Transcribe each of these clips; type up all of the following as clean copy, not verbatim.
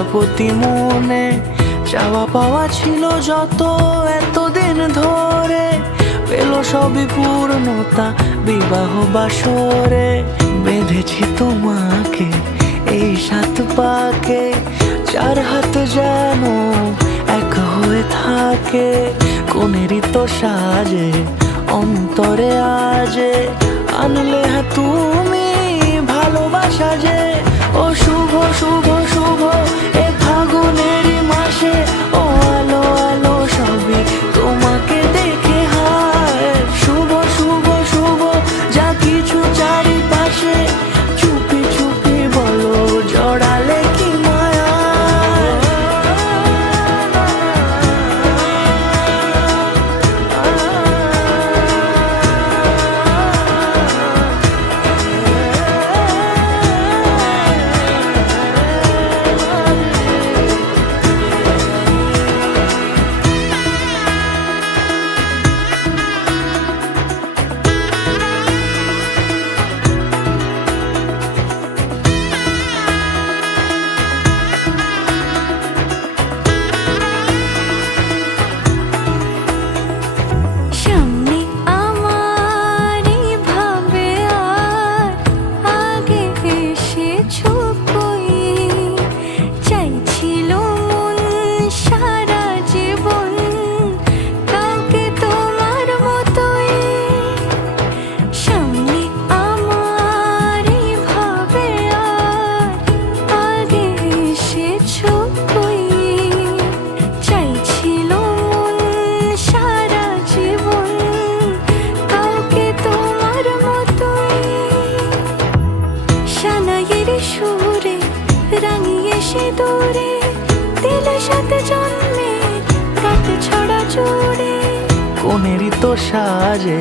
প্রজাপতি মনে চাওয়া পাওয়া ছিল যত এতদিন ধরে, পেল সবই পূর্ণতা বিবাহ বাসরে। বেঁধেছি তোমাকে এই 7 পাকে, 4 হাত যেন এক হয়ে থাকে। কোনেরই তো সাজে অন্তরে আজে, আনলে হ্যাঁ তুমি ভালোবাসা যে। ও শুভ শুভ শুভ এ ফাগুনেরই মাসে, ও আলো আলো সবই তোমাকে দেখে হায়। শুভ শুভ শুভ যা কিছু চারিপাশে, চুপি চুপি বলো জড়ালে কি মায়া। সুরে রাঙিয়ে সে দূরে, দিলে 7 জন্মে রাত ছড়া জুড়ে। কোনেরই তো সাজে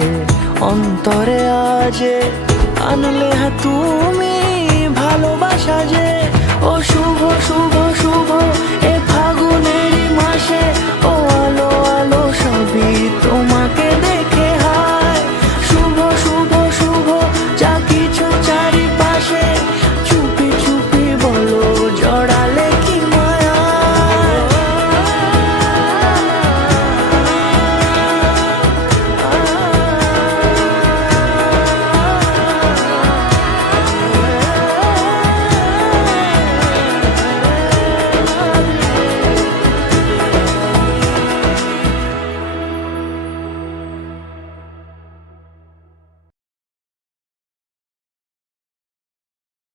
অন্তরে আজে, আনলে হ্যাঁ তুমি ভালোবাসা যে। ও শুভ শুভ শুভ এ ফাগুনেরই মাসে, ও আলো আলো সবই